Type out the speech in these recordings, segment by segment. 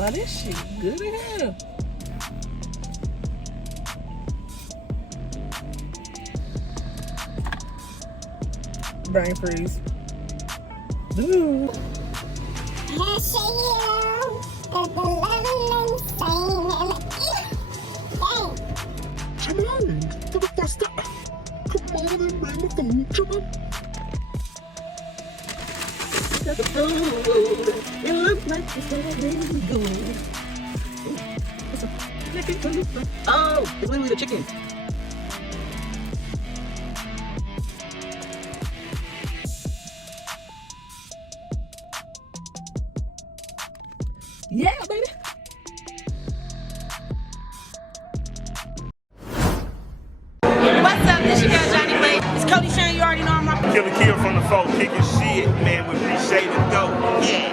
Wow, this shit good as hell. Brain freeze. Ooh. Come on, for the first time. Come on and bring the food, come on. Got the food. It looks like it's really good. Oh, it's literally the chicken. Yeah, baby. What's up? This your girl Johnny Blake. It's Cody Shane. You already know I'm my Killer from the folk, kicking shit, man, with appreciate the dope. Yeah.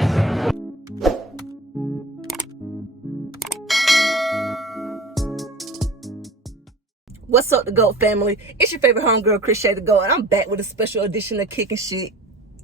What's up, the GOAT family? It's your favorite homegirl, Chris Shay the GOAT, and I'm back with a special edition of Kicking Shit.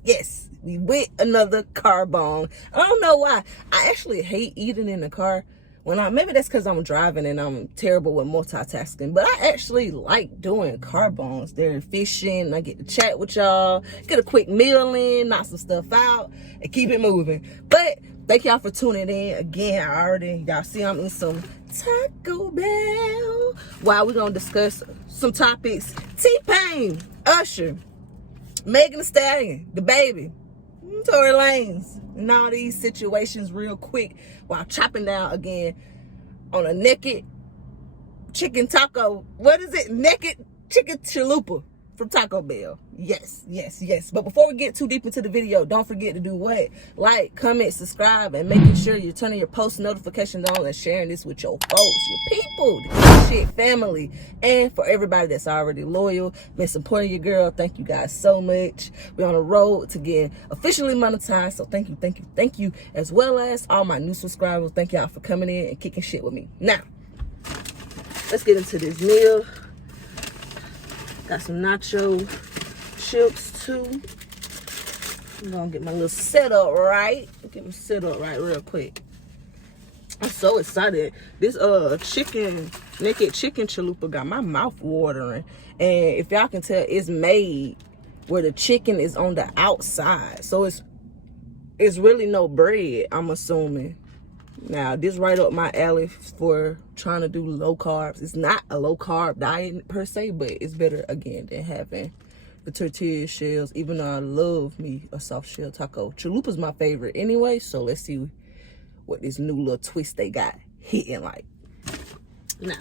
Yes, we with another car bong. I don't know why. I actually hate eating in the car. Maybe that's because I'm driving and I'm terrible with multitasking, but I actually like doing car bongs. They're efficient. I get to chat with y'all, get a quick meal in, knock some stuff out, and keep it moving. But thank y'all for tuning in again. Y'all see I'm eating some Taco Bell. While we're gonna discuss some topics: TPain, Usher, Megan Thee Stallion, the baby, Tory Lanez, and all these situations real quick while chopping down again on a naked chicken taco. What is it? Naked chicken chalupa from Taco Bell. Yes, yes, yes. But before we get too deep into the video, don't forget to do what? Like, comment, subscribe, and making sure you're turning your post notifications on and sharing this with your folks, your people, the Kicking Shit family. And for everybody that's already loyal, been supporting your girl, thank you guys so much. We're on the road to get officially monetized, so thank you, thank you, thank you. As well as all my new subscribers, thank y'all for coming in and kicking shit with me. Now, let's get into this meal. Got some nacho chips too. I'm gonna get my little setup right. Get my setup right real quick. I'm so excited. This naked chicken chalupa got my mouth watering. And if y'all can tell, it's made where the chicken is on the outside. So it's really no bread, I'm assuming. Now, this right up my alley for trying to do low carbs. It's not a low carb diet per se, but it's better again than having the tortilla shells, even though I love me a soft shell taco. Chalupa's my favorite anyway, so let's see what this new little twist they got hitting like. Now,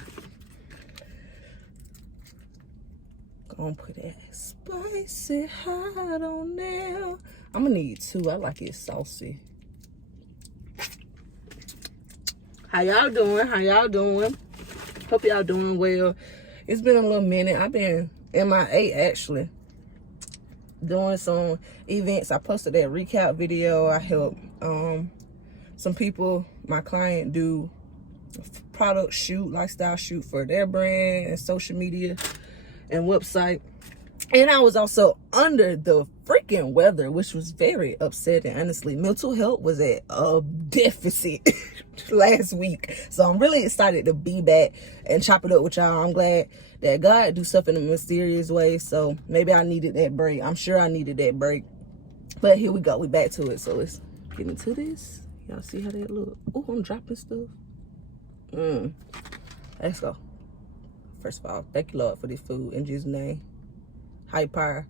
gonna put that spicy hot on there. I'm gonna need two. I like it saucy. How y'all doing? How y'all doing? Hope y'all doing well. It's been a little minute. I've been MIA actually, doing some events. I posted that recap video. I helped some people, my client, do product shoot, lifestyle shoot for their brand and social media and website. And I was also under the freaking weather, which was very upsetting. Honestly, mental health was at a deficit last week. So I'm really excited to be back and chop it up with y'all. I'm glad that God do stuff in a mysterious way. So maybe I needed that break. I'm sure I needed that break. But here we go. We back to it. So let's get into this. Y'all see how that look? Oh, I'm dropping stuff. Let's go. First of all, thank you, Lord, for this food in Jesus' name. High power,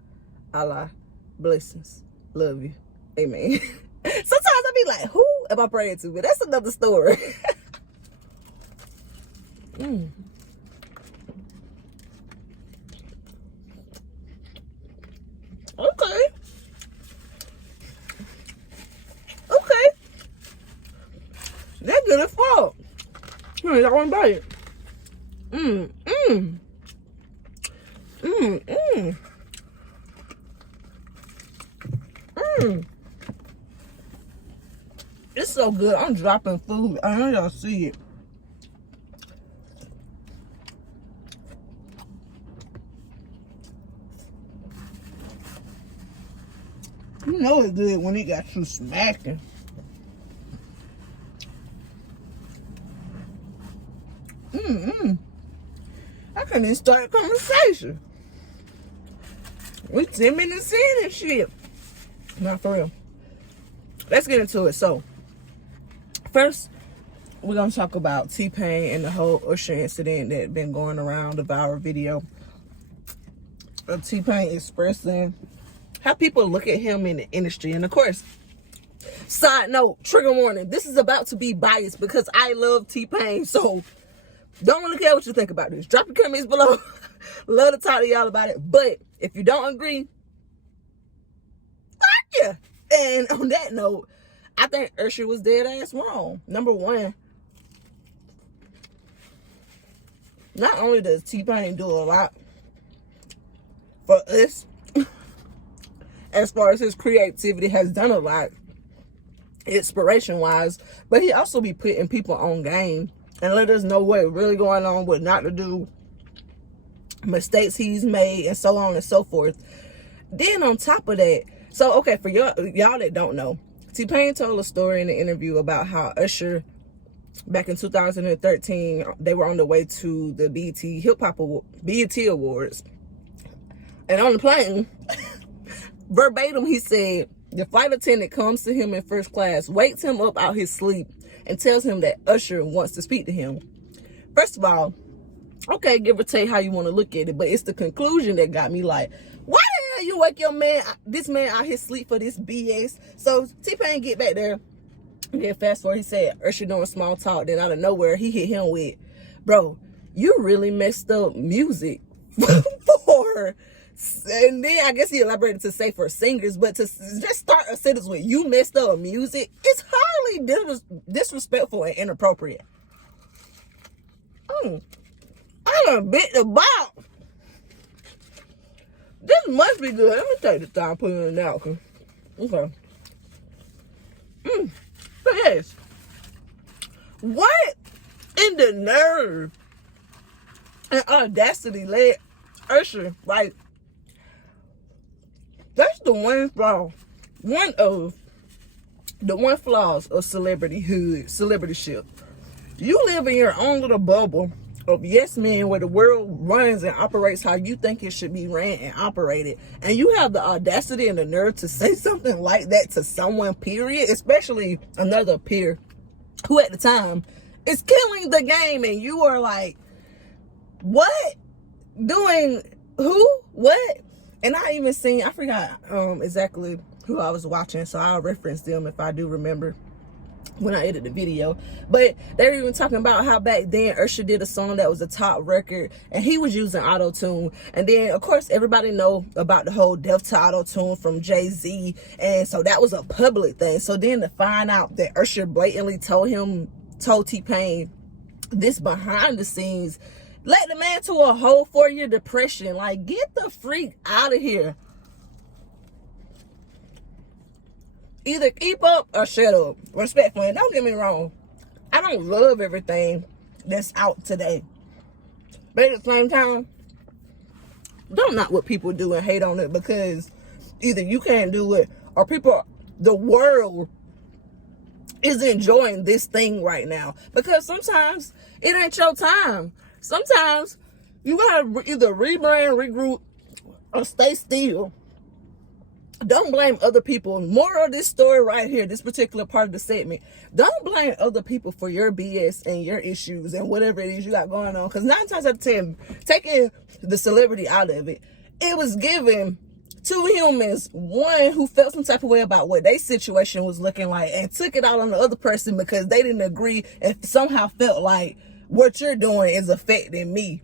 Allah, blessings, love you, amen. Sometimes I be like, who am I praying to? But that's another story. Okay. Okay. That's good as fuck. Y'all want to bite it? It's so good. I'm dropping food. I know y'all see it. You know it's good when it got you smacking. I couldn't even start a conversation. We 10 minutes in and shit. Not for real. Let's get into it. So, first, we're going to talk about TPain and the whole Usher incident that been going around, the viral video of TPain expressing how people look at him in the industry. And of course, side note, trigger warning, this is about to be biased because I love TPain. So, don't really care what you think about this. Drop your comments below. Love to talk to y'all about it. But if you don't agree, fuck yeah. And on that note, I think Usher was dead ass wrong. Number one, not only does TPain do a lot for us, as far as his creativity has done a lot, inspiration wise, but he also be putting people on game and let us know what's really going on, what not to do, mistakes he's made, and so on and so forth. Then on top of that, so okay, for y'all that don't know, TPain told a story in the interview about how Usher, back in 2013, they were on the way to the BET Awards, and on the plane, verbatim, he said the flight attendant comes to him in first class, wakes him up out his sleep, and tells him that Usher wants to speak to him. First of all, okay, give or take how you want to look at it, but it's the conclusion that got me like, why the hell you wake this man out his sleep for this BS? So TPain get back there, and then fast forward, he said Usher doing small talk, then out of nowhere, he hit him with, bro, you really messed up music for, and then I guess he elaborated to say for singers, but to just start a sentence with you messed up music, it's hardly disrespectful and inappropriate. I done bit the ball. This must be good. Let me take the time putting it in the napkin. Okay. But yes, what in the nerve and audacity led Usher, like, that's the one flaw, one of the one flaws of celebrityship. You live in your own little bubble of yes men where the world runs and operates how you think it should be ran and operated, and you have the audacity and the nerve to say something like that to someone, period, especially another peer who at the time is killing the game, and you are like, what? Doing who? What? And I even seen, I forgot exactly who I was watching, so I'll reference them if I do remember when I edit the video. But they were even talking about how back then Usher did a song that was a top record and he was using auto-tune. And then of course everybody know about the whole death to auto-tune from Jay-Z, and so that was a public thing. So then to find out that Usher blatantly told TPain this behind the scenes, led the man to a whole 4-year depression. Like, get the freak out of here. Either keep up or shut up, respectfully. And don't get me wrong, I don't love everything that's out today, but at the same time, don't knock what people do and hate on it, because either you can't do it or the world is enjoying this thing right now, because sometimes it ain't your time. Sometimes you gotta either rebrand, regroup, or stay still. Don't blame other people. More of this story right here, this particular part of the segment, don't blame other people for your BS and your issues and whatever it is you got going on. Because 9 times out of 10, taking the celebrity out of it, it was given two humans, one who felt some type of way about what their situation was looking like and took it out on the other person because they didn't agree and somehow felt like what you're doing is affecting me.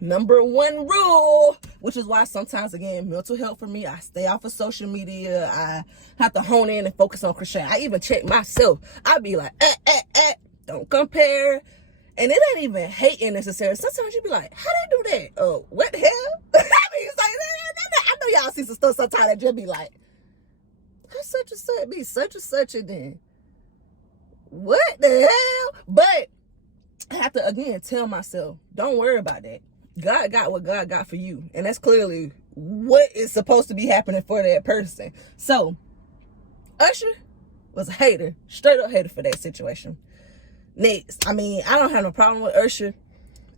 Number one rule, which is why sometimes, again, mental health for me, I stay off of social media. I have to hone in and focus on crochet. I even check myself. I be like, don't compare. And it ain't even hating necessarily. Sometimes you be like, how they do that? Oh, what the hell? I mean, it's like, I know y'all see some stuff sometimes that just be like, how such and such be such and such, and then what the hell? But I have to, again, tell myself, don't worry about that. God got what God got for you. And that's clearly what is supposed to be happening for that person. So, Usher was a hater, straight up hater for that situation. Next, I mean, I don't have no problem with Usher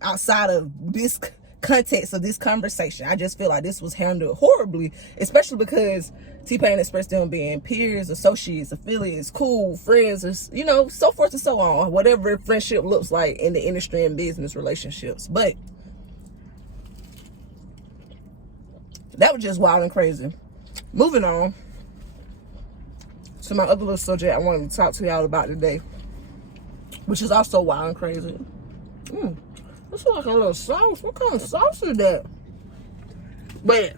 outside of this context of this conversation. I just feel like this was handled horribly, especially because TPain expressed them being peers, associates, affiliates, cool friends, so forth and so on, whatever friendship looks like in the industry and business relationships. But that was just wild and crazy. Moving on to my other little subject I wanted to talk to y'all about today, which is also wild and crazy. This looks like a little sauce. What kind of sauce is that? But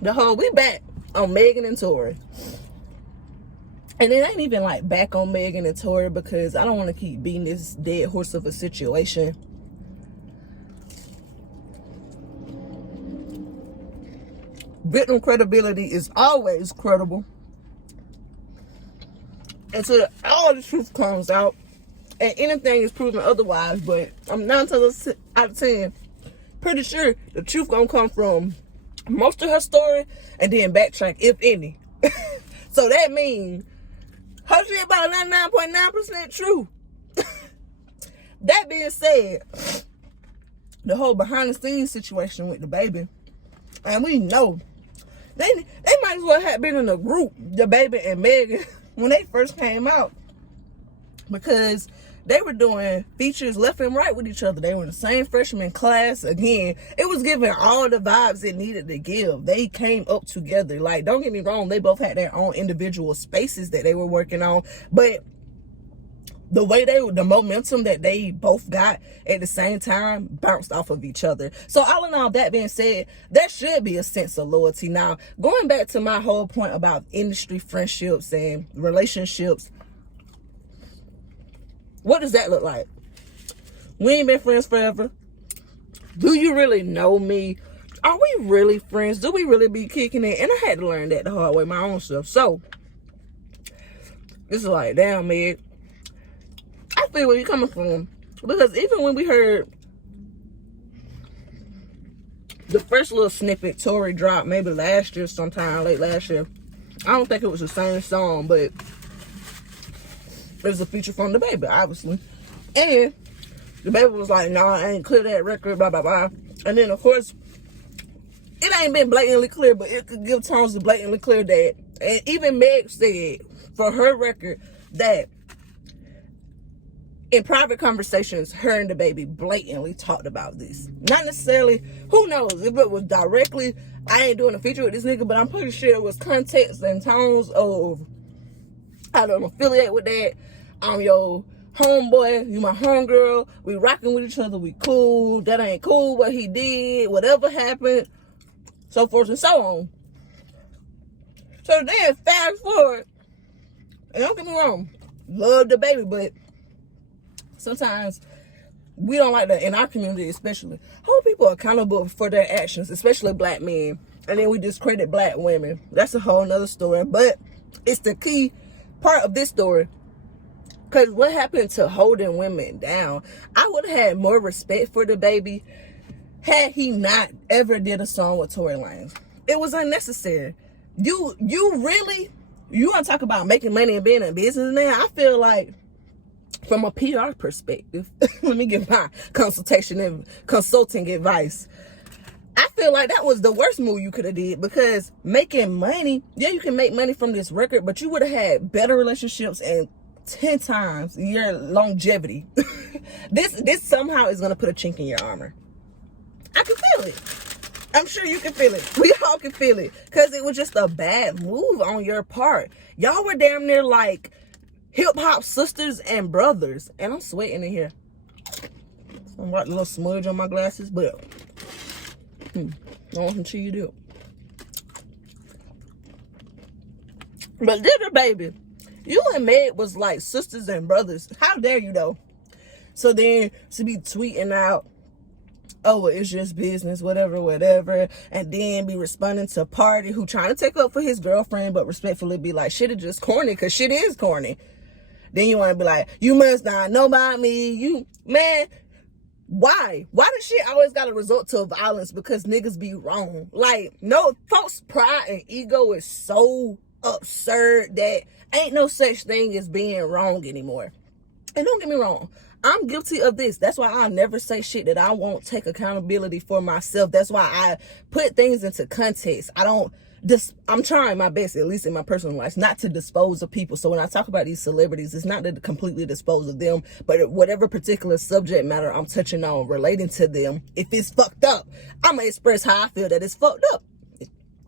we back on Megan and Tory. And it ain't even like back on Megan and Tory because I don't want to keep beating this dead horse of a situation. Victim credibility is always credible until all the truth comes out and anything is proven otherwise. But I'm 9 times out of 10 pretty sure the truth gonna come from most of her story and then backtrack, if any. So that means her shit about 99.9% true. That being said, the whole behind the scenes situation with the baby, and we know they might as well have been in a group, the baby and Megan, when they first came out, because they were doing features left and right with each other. They were in the same freshman class. Again, it was giving all the vibes it needed to give. They came up together. Like, don't get me wrong, they both had their own individual spaces that they were working on, but the way the momentum that they both got at the same time bounced off of each other. So all in all, that being said, there should be a sense of loyalty. Now, going back to my whole point about industry friendships and relationships, what does that look like? We ain't been friends forever. Do you really know me? Are we really friends? Do we really be kicking it? And I had to learn that the hard way, my own stuff. So, this is like, damn, Meg, I feel where you're coming from. Because even when we heard the first little snippet Tory dropped, maybe last year sometime, late last year, I don't think it was the same song, but it was a feature from the baby, obviously. And the baby was like, nah, I ain't clear that record, blah, blah, blah. And then, of course, it ain't been blatantly clear, but it could give tones to blatantly clear that. And even Meg said, for her record, that in private conversations, her and the baby blatantly talked about this. Not necessarily, who knows, if it was directly, I ain't doing a feature with this nigga, but I'm pretty sure it was context and tones of, I don't affiliate with that. I'm your homeboy, you my homegirl, we rocking with each other, we cool, that ain't cool what he did, whatever happened, so forth and so on. So then fast forward, and don't get me wrong, love the baby, but sometimes we don't like that in our community, especially hold people accountable for their actions, especially black men, and then we discredit black women. That's a whole nother story, but it's the key part of this story. Because what happened to holding women down? I would have had more respect for the baby had he not ever did a song with Tory Lanez. It was unnecessary. You want to talk about making money and being a businessman? I feel like, from a PR perspective, let me give my consulting advice. I feel like that was the worst move you could have did, because making money, yeah, you can make money from this record, but you would have had better relationships and 10 times your longevity. This somehow is going to put a chink in your armor. I can feel it. I'm sure you can feel it. We all can feel it, because it was just a bad move on your part. Y'all were damn near like hip-hop sisters and brothers. And I'm sweating in here. I'm writing a little smudge on my glasses, but I want some cheese dip. But little baby, you and Meg was like sisters and brothers. How dare you, though? So then to be tweeting out, oh, well, it's just business, whatever, and then be responding to Party, who trying to take up for his girlfriend, but respectfully be like, shit is just corny, because shit is corny. Then you want to be like, you must not know about me. Man, why? Why does shit always got to resort to violence because niggas be wrong? Like, no, folks' pride and ego is so absurd that ain't no such thing as being wrong anymore. And don't get me wrong, I'm guilty of this. That's why I never say shit that I won't take accountability for myself. That's why I put things into context. I'm trying my best, at least in my personal life, not to dispose of people. So when I talk about these celebrities, it's not to completely dispose of them, but whatever particular subject matter I'm touching on relating to them, if it's fucked up, I'm gonna express how I feel that it's fucked up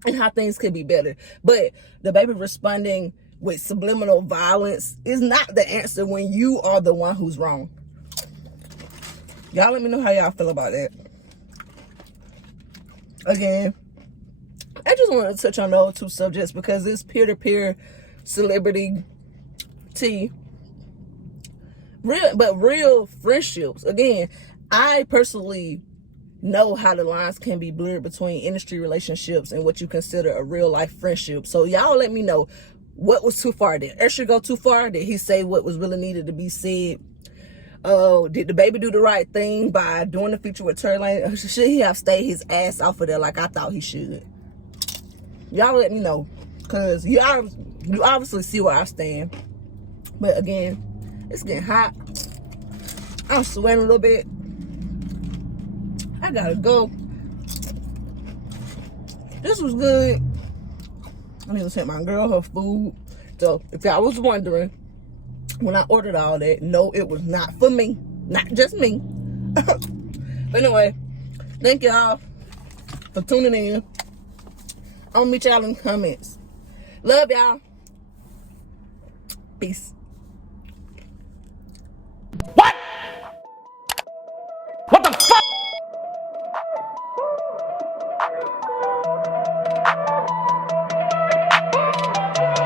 and how things could be better. But the baby responding with subliminal violence is not the answer when you are the one who's wrong. Y'all let me know how y'all feel about that. Again, I just want to touch on those two subjects because it's peer-to-peer celebrity tea. Real friendships. Again, I personally know how the lines can be blurred between industry relationships and what you consider a real life friendship. So y'all let me know what was too far. Did Usher go too far? Did he say what was really needed to be said? Did the baby do the right thing by doing the feature with Tory Lane? Should he have stayed his ass off of there like I thought he should? Y'all let me know, because you obviously see where I stand. But again, it's getting hot. I'm sweating a little bit. I gotta go. This was good. I need to take my girl her food. So if y'all was wondering, when I ordered all that, no, it was not for me. Not just me. But anyway, thank y'all for tuning in. I'll meet y'all in the comments. Love y'all. Peace. What? What the fuck?